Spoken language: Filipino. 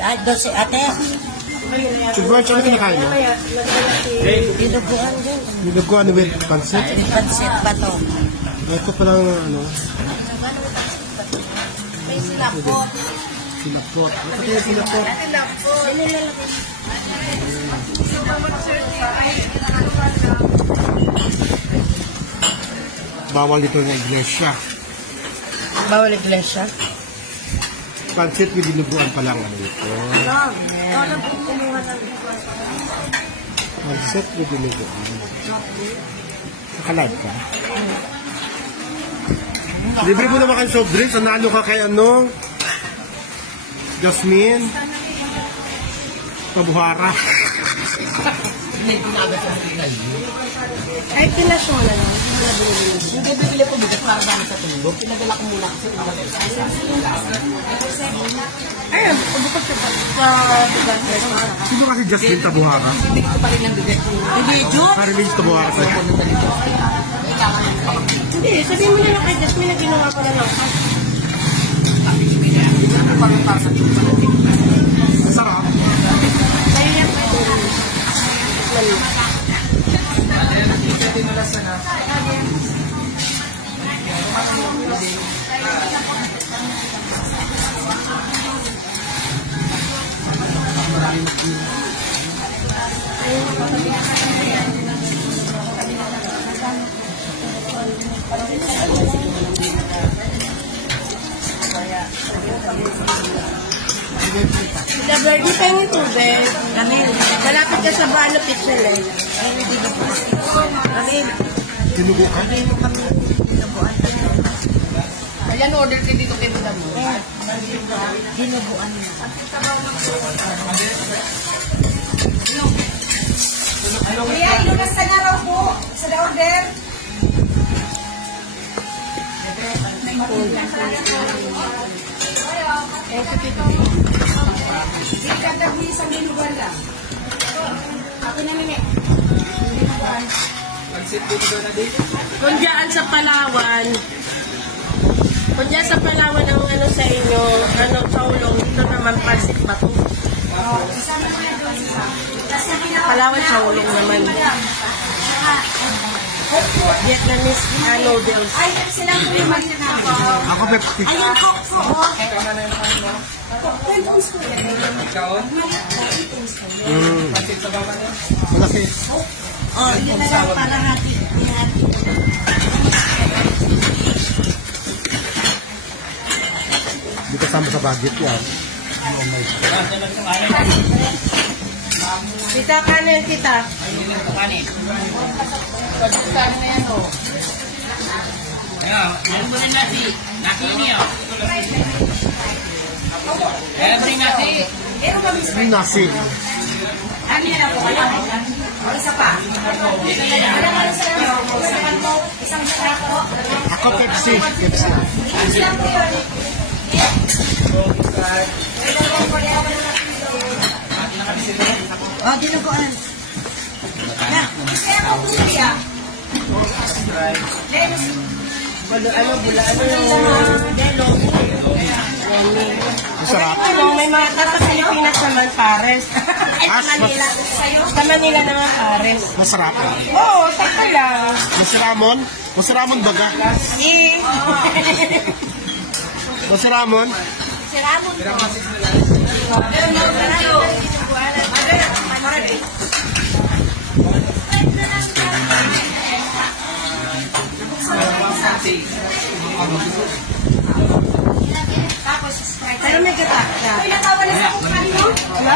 12 ate. Si George, ano kinakain mo? Dinuguan din. Niluguan ni with pansit? Pansit pa to. Ito palang ano? May silakot. Silakot. Ito yung silakot. Bawal dito ng iglesia. Bawal iglesia? Pansit with dinuguan pa lang. Ano ito? Pansit with dinuguan. Nakalive ka? Libre mo naman kayo soft drinks. Nanalo ka kay ano? Jasmine. Pabuhara. Ay, pinasyon na lang. Hindi bibili ko bigas para dami sa tulog. Pinadala ko muna kasi Ayun, bukas siya sa bigas. Sino kasi Jasmine Tabuhara? hindi ko pa rin ang bigas ko. Hindi, Jun. Marilyn Tabuhara sa'yo. Hindi, sabihin mo na lang kay Jasmine na ginawa ko na lang. Masarap. Kaya yan pa ito. Di pa yung tubig. Malapit ka sa Bano Pixel eh. Tinugo ka? Ayan, order kayo dito kay Budan mo. Dinuguan na. Kuya, ilunas ka na raw po sa order. Ikatabi sa minugan lang. Ako na nini. Kung dyan sa Palawan, ang ano sa inyo, ano, Saulong, dito naman Pasig ba ito? Palawan, Saulong naman. Vietnamese noodles. Ay, silang ko yung magsinako. Ako Pepsi. Ayun po. Malaki. Oh, yun na lang para hati. Di kasama sa budget yan. Kita kanin kita. Pagkakano na yan o. Ayan, ano mo na nasi? Nasi niyo. Every nasi. May nasi. Ano yan ako kayo? O isa pa. Isang sarako. Ako Pepsi. Pepsi. Isang po yun. Oh, dinuguan. Kaya ako po kuya. Ano, bula, ano yung delo. Masarap. Ano, may mga sa Pilipinas naman, pares. Sa Manila. Sa Manila naman, pares. Masarap. Oo, sakto lang. Masiramon? Masiramon baga? Eh. Masiramon? Siramon po. Tapos Sprite. Pero may gatak na. Pinatawa na sa kumpanya mo? Wala?